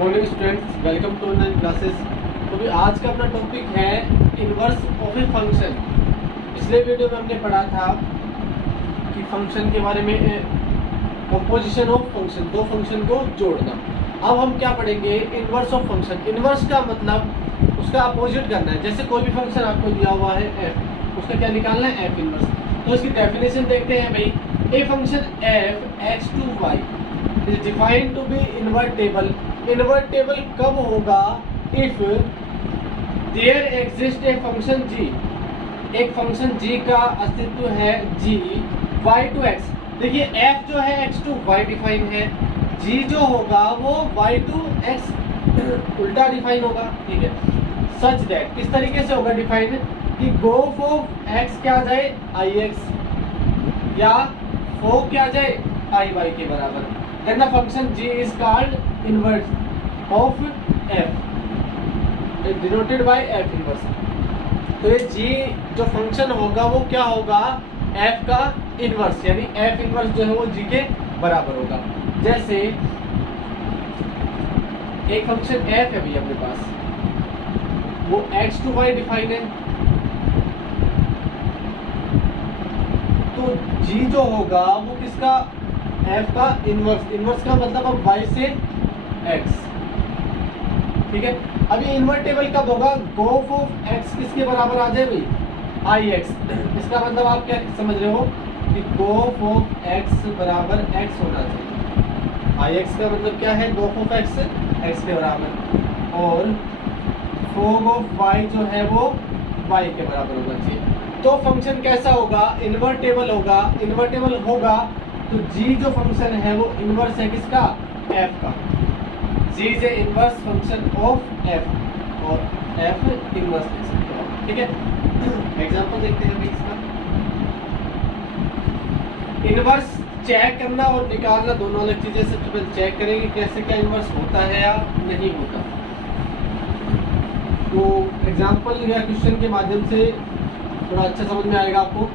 Morning students, welcome to online classes. तो भी आज का अपना टॉपिक है इनवर्स ऑफ ए फंक्शन। पिछले वीडियो में हमने पढ़ा था कि फंक्शन के बारे में, कंपोजिशन ऑफ फंक्शन, दो फंक्शन को जोड़ना। अब हम क्या पढ़ेंगे, इनवर्स ऑफ फंक्शन। इनवर्स का मतलब उसका अपोजिट करना है। जैसे कोई भी फंक्शन आपको दिया हुआ है f, उसका क्या निकालना है, f इनवर्स। तो इसकी डेफिनेशन देखते हैं भाई। A function f x to y is defined to be invertible। Invertible कब होगा, if there exist a function g, एक फंक्शन g का अस्तित्व है, g y to x। देखिए f जो है x to y डिफाइन है, g जो होगा वो y to x उल्टा डिफाइन होगा, ठीक है। सच दैट किस तरीके से होगा डिफाइन कि गोफ ऑफ x क्या आ जाए ix, या फो क्या आ जाए iy के बराबर। then the function g is called inverse of f, denoted by f inverse। तो ये g जो फंक्शन होगा वो क्या होगा, f का इनवर्स, यानी f इनवर्स जो है वो g के बराबर होगा। जैसे एक फंक्शन f है भी अपने पास, वो x to y डिफाइन है, तो g जो होगा वो किसका, f का इनवर्स। इनवर्स का मतलब अब y से x, ठीक है। अभी इन्वर्टेबल कब होगा, गोफ ऑफ x किसके बराबर आ जाए भाई, ix। इसका मतलब आप क्या समझ रहे हो कि गोफ ऑफ x बराबर x होना चाहिए। ix का मतलब क्या है, गोफ ऑफ x x के बराबर, और फोग ऑफ y जो है वो y के बराबर होना चाहिए। तो फंक्शन कैसा होगा, इन्वर्टेबल होगा। इन्वर्टेबल होगा तो g जो फंक्शन है वो इनवर्स है किसका, f का। g is A inverse function of f, और f इनवर्स ले सकते हो, ठीक है। एग्जांपल देखते हैं इसका। इनवर्स चेक करना और निकालना दोनों अलग चीजें। सबसे पहले चेक करेंगे कैसे क्या इनवर्स होता है या नहीं होता। तो एग्जांपल या क्वेश्चन के माध्यम से थोड़ा अच्छा समझ में आएगा आपको।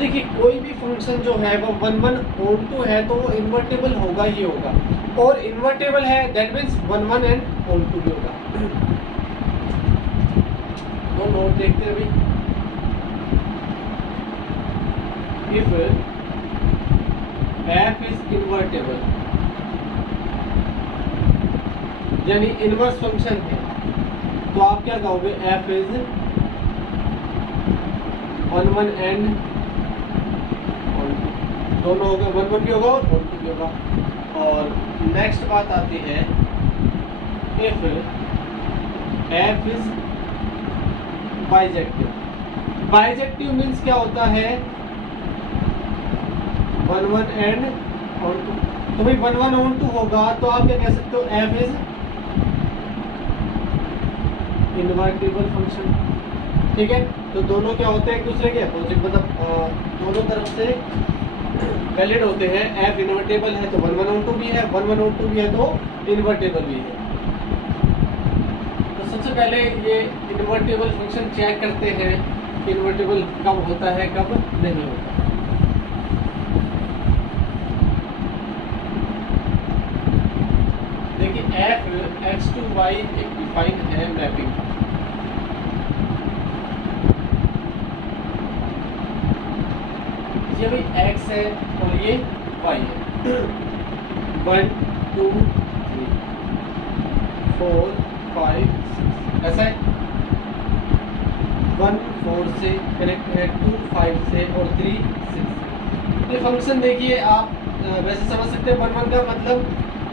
देखिए कोई भी फंक्शन जो है वो 1 1 on 2 है तो वो इन्वर्टेबल होगा ही होगा, और इन्वर्टेबल है दैट मीन्स 1 1 एंड on 2 भी होगा। तो नोट देखते हैं अभी। इफ f इज इन्वर्टेबल, यानी इनवर्स फंक्शन है, तो आप क्या कहोगे, f इज 1 1 एंड दोनों होगा, 1 1 भी होगा और 1 2 भी होगा। और नेक्स्ट बात आती है, if f is bijective. Bijective means क्या होता है, 1 1 एंड on 2। तो भाई 1 1 on 2 होगा तो आप क्या कह सकते हो, f इज इन्वर्टिबल फंक्शन, ठीक है। तो दोनों क्या होते हैं, एक दूसरे के अपोजिट, मतलब दोनों तरफ से वैलिड होते हैं। f इन्वर्टेबल है तो 1 1 on 2 भी है, 1 1 on 2 भी है तो इन्वर्टेबल भी है। तो सबसे पहले ये इन्वर्टेबल फंक्शन चेक करते हैं कि इन्वर्टेबल कब होता है कब नहीं होता। देखिए f x to y एक डिफाइन है मैपिंग। ये भाई x है और ये y है। 1 2 3 4 5 6 ऐसा है। 1 4 से कनेक्ट है, 2 5 से, और 3 6। ये फंक्शन देखिए आप वैसे समझ सकते हैं। 1 1 का मतलब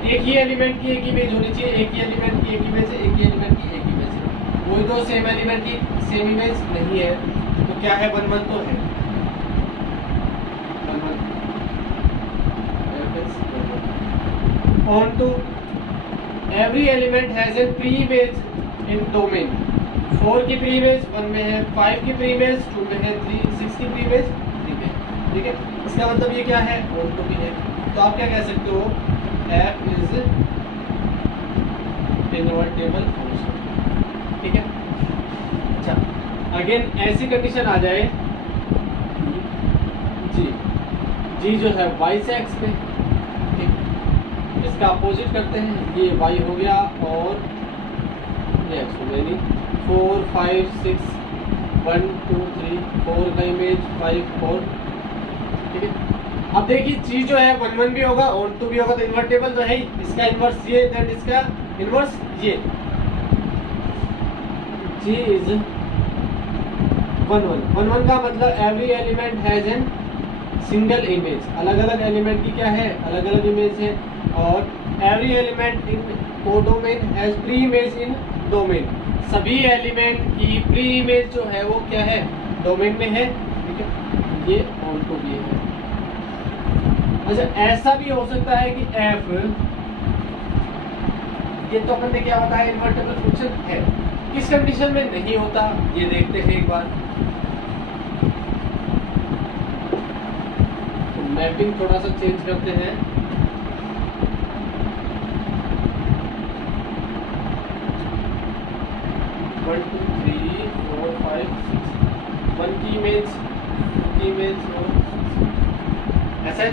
एक ही एलिमेंट की एक इमेज होनी चाहिए, एक ही एलिमेंट की एक इमेज है, एक ही एलिमेंट की एक इमेज है। कोई दो सेम एलिमेंट की सेम इमेज नहीं है, तो क्या है, 1 1 तो है। On to every element has a pre-image in domain। 4 की pre-image 1 में है, 5 की pre-image 2 में है, 6 की pre-image 3 में है, ठीक है। इसका मतलब ये क्या है, on to भी है। तो आप क्या कह सकते हो, f is इन्वर्टेबल फंक्शन, ठीक है। अच्छा, अगेन ऐसी कंडीशन आ जाए जी जो है y से x पे, ठीक। इसका अपोजिट करते हैं, ये y हो गया और ये x हो गया, यानी 4 5 6 1 2 3 4 का इमेज 5 4, ठीक है। अब देखिए जी जो है 1 1 भी होगा और 2 भी होगा, तो इन्वर्टेबल तो है ही, इसका इन्वर्स ये, देन इसका इन्वर्स ये। जी इज 1 1 1 1 का मतलब every element has an single image, अलग अलग एलिमेंट की क्या है, अलग अलग इमेज है। और every element in codomain has pre image in domain, सभी एलिमेंट की प्री इमेज जो है वो क्या है, डोमेन में है, ठीक है। ये ऑन टू भी है। अच्छा ऐसा भी हो सकता है कि f, ये तो अपन ने क्या बताया इन्वर्टेबल फंक्शन है, किस कंडीशन में नहीं होता ये देखते हैं एक बार। तो मैपिंग थोड़ा सा चेंज करते हैं। One two three four five six, one की इमेज, टू की इमेज और ऐसे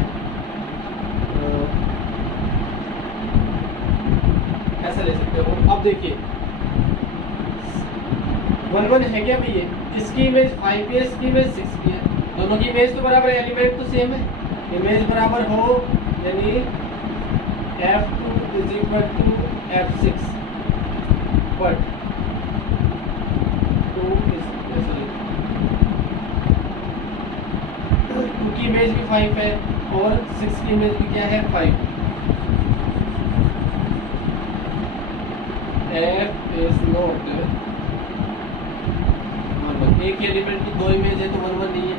ऐसा ले सकते हो। अब देखिए 1 1 है क्या भैया, इसकी इमेज 5 की है, इसकी इमेज 6 की है, दोनों की इमेज तो बराबर है, एलिमेंट तो सेम है, इमेज बराबर हो यानी f2 is equal to f6, but 2 की इमेज भी 5 है और 6 की इमेज भी क्या है 5। f is not 1 1, एक एलिमेंट की दो इमेज है तो 1 1 नहीं है,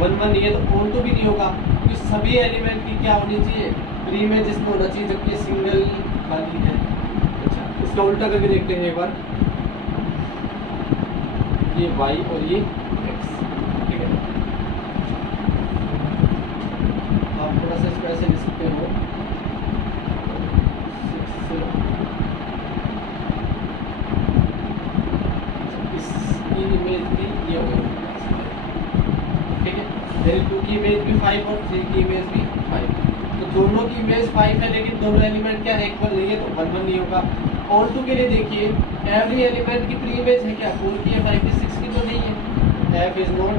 1 1 नहीं है तो ऑन टू भी नहीं होगा, क्योंकि सभी एलिमेंट की क्या होनी चाहिए, प्री इमेज इसमें होना चाहिए, जबकि सिंगल खाली है। अच्छा इसका उल्टा करके देखते हैं एक बार, ये y और ये x, ठीक है। आप थोड़ा सा इसको ऐसे लिख सकते हो, 6 इसकी इमेज भी ये हो गई, ठीक है। मेरी 2 की इमेज भी 5 और 3 की इमेज भी 5, तो दोनों की इमेज 5 है, लेकिन दोनों एलिमेंट क्या है, इक्वल नहीं है, तो 1 1 नहीं होगा। और 2 के लिए देखिए एवरी एलिमेंट की प्री इमेज है क्या, 4 की है, 5 की, 6 की तो नहीं है, f इज नॉट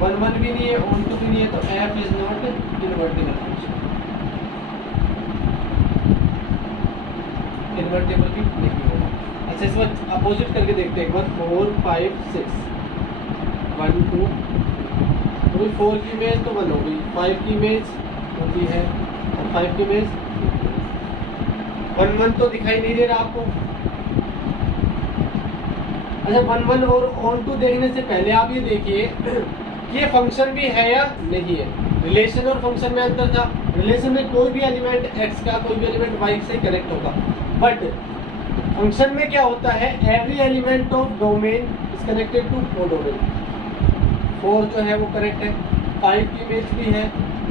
1 1 भी नहीं है, ऑन टू भी नहीं है, तो f is not invertible function, invertible भी नहीं होगा। अच्छा इस बार अपोजिट करके देखते हैं एक बार, 4 5 6 1 2, तो 4 की इमेज तो 1 हो गई, 5 की इमेज होती है और 5 की इमेज 1 1 तो दिखाई नहीं दे रहा आपको। अच्छा 1 1 और ऑन टू देखने से पहले आप ये देखिए ये फंक्शन भी है या नहीं है। रिलेशन और फंक्शन में अंतर था, रिलेशन में कोई भी एलिमेंट x का कोई भी एलिमेंट y से कनेक्ट होगा, बट फंक्शन में क्या होता है, every element of domain is connected to codomain. 4 जो है वो करेक्ट है, 5 की इमेज भी है,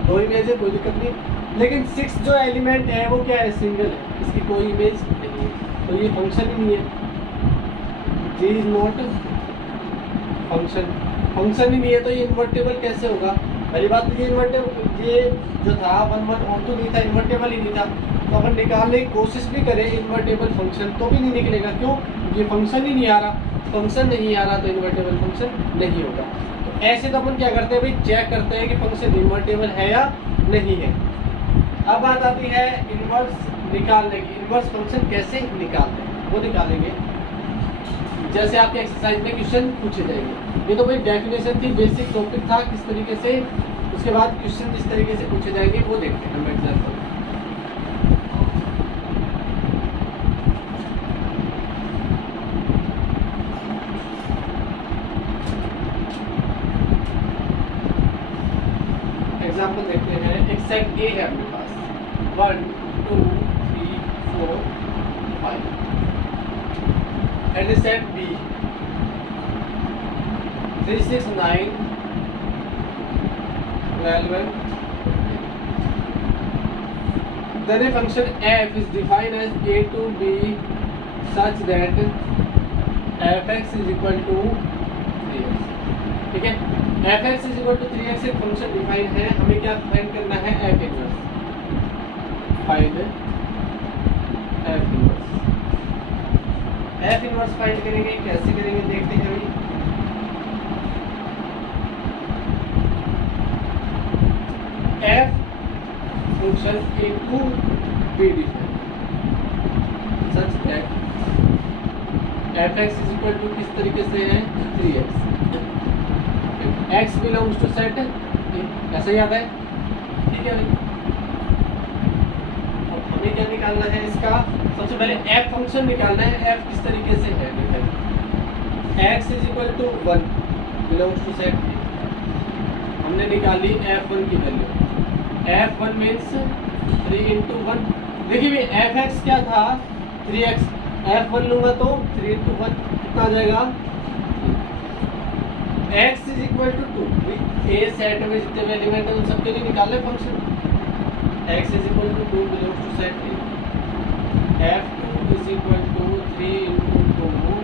2 इमेज है, कोई दिक्कत नहीं, लेकिन 6 जो एलिमेंट है वो क्या है, सिंगल है, इसकी कोई इमेज नहीं है, तो ये फंक्शन ही नहीं है। जी इज नॉट फंक्शन, फंक्शन ही नहीं है तो ये इन्वर्टेबल कैसे होगा। पहली बात तो ये इन्वर्टेबल, ये जो था 1 1 ऑन टू नहीं था, इन्वर्टेबल ही नहीं था, तो अपन निकालने की कोशिश भी करें इन्वर्टेबल फंक्शन तो भी नहीं निकलेगा, क्यों, ये फंक्शन ही नहीं आ रहा, फंक्शन नहीं आ रहा तो इन्वर्टेबल फंक्शन नहीं होगा। तो ऐसे तो अपन क्या करते हैं भाई, चेक करते हैं कि फंक्शन इन्वर्टेबल है या नहीं है। अब बात आती है इन्वर्स निकालने की, इन्वर्स फंक्शन कैसे निकालते हैं वो निकालेंगे, जैसे आपके एक्सरसाइज में क्वेश्चन पूछे जाएंगे। ये तो भाई डेफिनेशन थी, बेसिक टॉपिक था किस तरीके से, उसके बाद क्वेश्चन किस तरीके से पूछे जाएंगे वो देखते हैं हम एग्जाम्पल। एग्जाम्पल देखते हैं, एक सेट ए है अपने पास, 1 2 3 4 5 and a set B 3 6 9 12 then a function f is defined as a to b such that fx is equal to 3x, ठीक है। fx is equal to 3x एक फंक्शन डिफाइन है, हमें क्या फाइंड करना है, f inverse. Find f inverse. f inverse find करेंगे, कैसे करेंगे देखते हैं अभी। f function into b define such that fx is equal to किस तरीके से है, 3x। x belongs to set ऐसा ही आता है, ठीक है भाई। अब हमें क्या निकालना है इसका, सबसे पहले f फंक्शन निकालना है। f किस तरीके से है, x is equal to 1 belongs to set a। हमने निकाली f1 की वैल्यू, f1 मीन्स 3 इंटू 1। देखिए भी fx क्या था, 3x, f1 लूंगा तो 3 इंटू 1 कितना आ जाएगा, x is equal to 2। A set में जितने भी एलिमेंट है उन सबके लिए निकालना है function. x is equal to 2 belongs to set A. f2 is equal to 3 into 2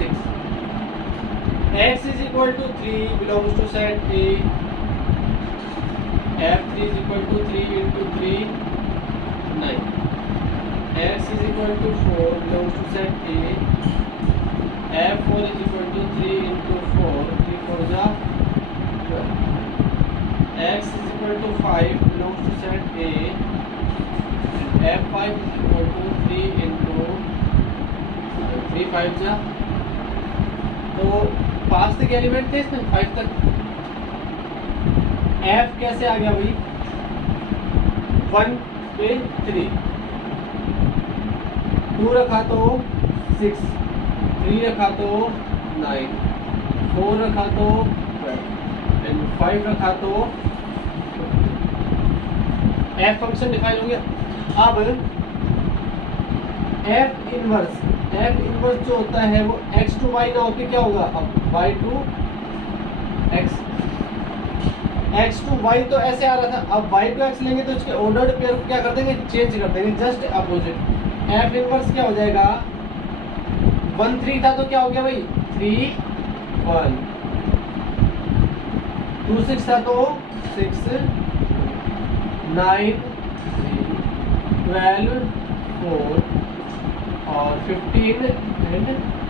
6। x is equal to 3 belongs to set A. f3 is equal to 3 into 3 9। x is equal to 4 belongs to set A. f4 is equal to 3 into 4, 3 4 is 12. x is equal to 5 belongs to set A. And f5 is equal to 3 into 3 5 जा, तो 5 तक element थे इसमें, 5 तक। f कैसे आ गया भाई, 1 पे 3, 2 रखा तो 6, 3 रखा तो 9, 4 रखा तो 12 एंड 5 रखा तो f फंक्शन डिफाइन हो गया। अब f इनवर्स जो होता है वो x टू y ना होके क्या होगा, अब y to x to y तो ऐसे आ रहा था, अब y टू x लेंगे तो इसके ऑर्डर्ड पेयर को क्या कर देंगे, चेंज कर देंगे, जस्ट अपोजिट। f इनवर्स क्या हो जाएगा, 1 3 था तो क्या हो गया भाई, 3 1, 2 6 था तो 6 9 12 4 और 15 एंड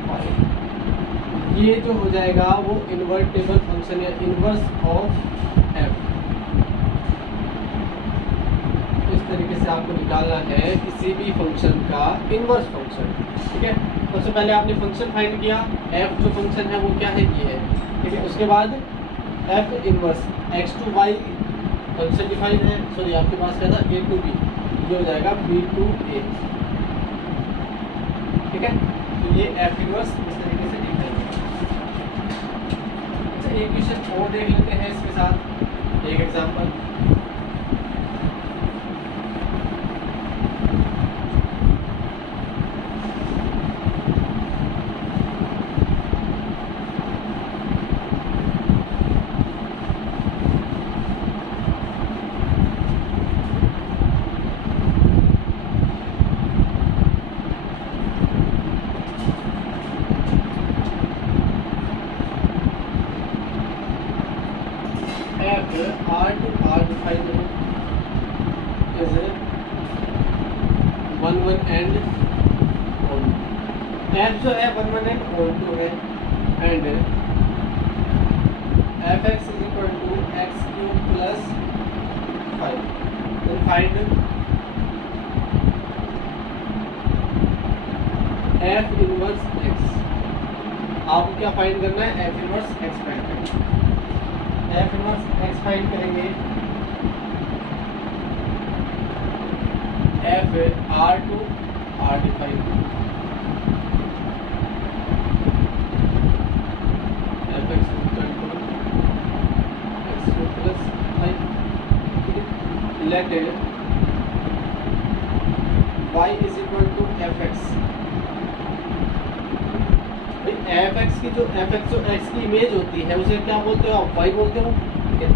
5। ये जो हो जाएगा वो इन्वर्टेबल फंक्शन या इनवर्स ऑफ f। इस तरीके से आपको निकालना है किसी भी फंक्शन का इनवर्स फंक्शन, ठीक है। सबसे पहले आपने फंक्शन फाइंड किया, f जो फंक्शन है वो क्या है, ये है, ठीक है। उसके बाद f inverse x to y function define है, सॉरी आपके पास क्या था, a टू b, ये हो जाएगा b टू a, ठीक है। तो ये f इनवर्स इस तरीके से डिफाइन है। अच्छा एक क्वेश्चन और देख लेते हैं इसके साथ, एक example. R to R defined is 1 1 and on। f जो है 1 1 and on 2 है, and fx is equal to x cube plus 5। then find f inverse x। आपको क्या फाइंड करना है, f inverse x फाइंड करना है। f इनवर्स x फाइंड करेंगे, f r to r define, fx equal to x plus 5। Let y is equal to fx। fx की जो fx जो x की इमेज होती है उसे क्या बोलते हो आप, y बोलते हो, ठीक है।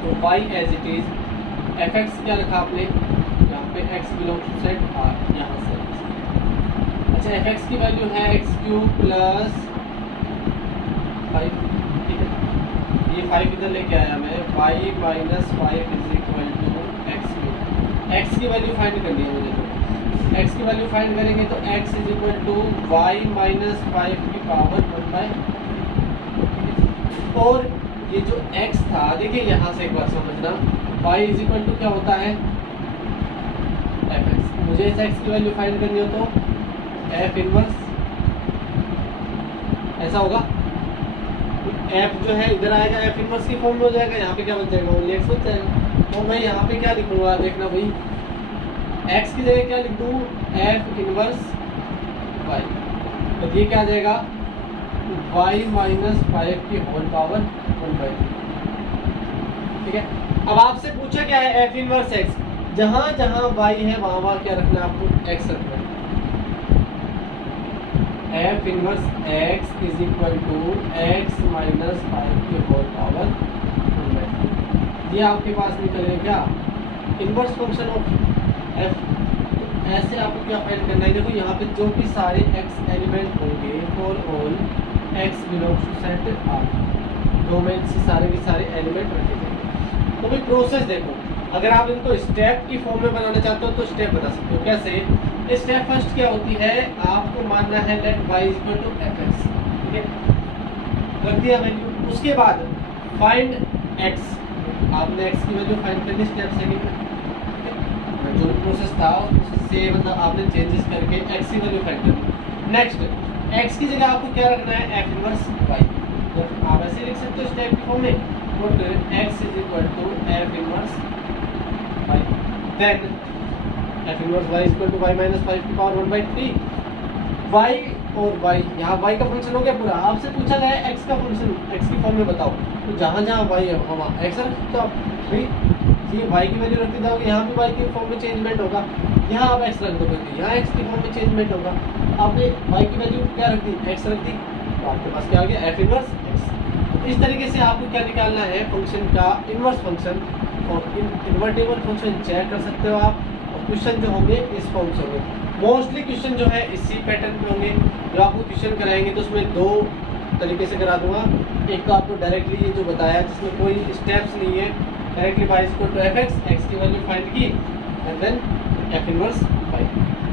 तो y as it is, fx क्या रखा आपने यहाँ पे, x belongs to set r, यहाँ से। अच्छा fx की वैल्यू है x क्यूब प्लस 5, ठीक है। ये 5 इधर लेके आया मैं, y minus 5 is equal to X की वैल्यू फाइंड करनी है मुझे। तो x की वैल्यू फाइंड करेंगे तो x is equal to Y minus 5 की पावर 1/। और ये जो x था, देखिए यहाँ से एक बार समझना, y इज इक्वल टू क्या होता है fx। मुझे इस x की वैल्यू फाइंड करनी हो तो f इनवर्स ऐसा होगा, f जो है इधर आएगा, f इनवर्स की फॉर्म में हो जाएगा, यहाँ पे क्या बच जाएगा, ओनली x बच जाएगा। तो मैं यहाँ पे क्या लिखूंगा, देखना भाई, x की जगह क्या लिख दूँ, f इनवर्स y, तो ये क्या आ जाएगा, y माइनस 5 की होल पावर 1/3। ठीक है। अब आपसे पूछा क्या है, f इनवर्स x, जहाँ जहाँ y है वहाँ वहाँ क्या रखना है आपको, x रखना है। f inverse x is equal to x minus 5 की होल पावर 1/3। ये आपके पास निकलेगा क्या, इनवर्स फंक्शन ऑफ f। ऐसे आपको क्या फाइंड करना है, देखो यहाँ पे जो भी सारे x एलिमेंट होंगे for all x belongs to set R, domain से सारे के सारे एलिमेंट रखे जाएंगे। तो भाई प्रोसेस देखो, अगर आप इनको स्टेप की फॉर्म में बनाना चाहते हो तो स्टेप बना सकते हो। कैसे, स्टेप फर्स्ट क्या होती है, आपको मानना है let y equal to fx। ठीक है, रख दिया वैल्यू। उसके बाद फाइंड x, आपने x की वैल्यू फाइंड करनी स्टेप सेकंड में। जो प्रोसेस था उससे मतलब आपने चेंजेस करके x की वैल्यू फाइंड करनी। नेक्स्ट, x की जगह आपको क्या रखना है, f इनवर्स y। तो आप ऐसे लिख सकते हो स्टेप की फॉर्म में, put x is equal to f inverse y, then f inverse y equal to y minus 5 की पावर 1/3। y और y, यहाँ y का फंक्शन हो गया पूरा। आपसे पूछा गया है x का फंक्शन, x की फॉर्म में बताओ, तो जहाँ जहाँ y है वहाँ x रख तो आप भाई ये y की वैल्यू रखते जाओगे, यहाँ भी y की फॉर्म में चेंजमेंट होगा, यहाँ आप x रख दोगे, यहाँ x की फॉर्म में चेंजमेंट होगा। आपने y की वैल्यू क्या रख दी, x रख दी, तो आपके पास क्या आ गया, f इनवर्स x। इस तरीके से आपको क्या निकालना है, फंक्शन का इनवर्स फंक्शन, और इन्वर्टेबल फंक्शन चेक कर सकते हो आप। और क्वेश्चन जो होंगे इस फॉर्म से होंगे, मोस्टली क्वेश्चन जो है इसी पैटर्न पे होंगे। जो आपको क्वेश्चन कराएंगे तो उसमें दो तरीके से करा दूंगा, एक तो आपको डायरेक्टली ये जो बताया जिसमें कोई स्टेप्स नहीं है, directly y equal to fx, x की वैल्यू फाइंड की and then f inverse y,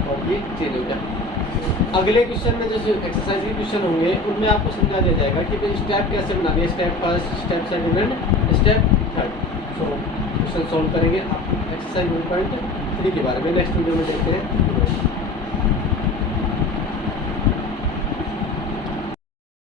और ये चेंज हो गया। अगले क्वेश्चन में जैसे एक्सरसाइज के क्वेश्चन होंगे उनमें आपको समझा दिया जाएगा कि भाई स्टेप कैसे बनानी है, step first, step second and step third. So question solve करेंगे आप एक्सरसाइज 1.3 के बारे में नेक्स्ट वीडियो में देखते हैं।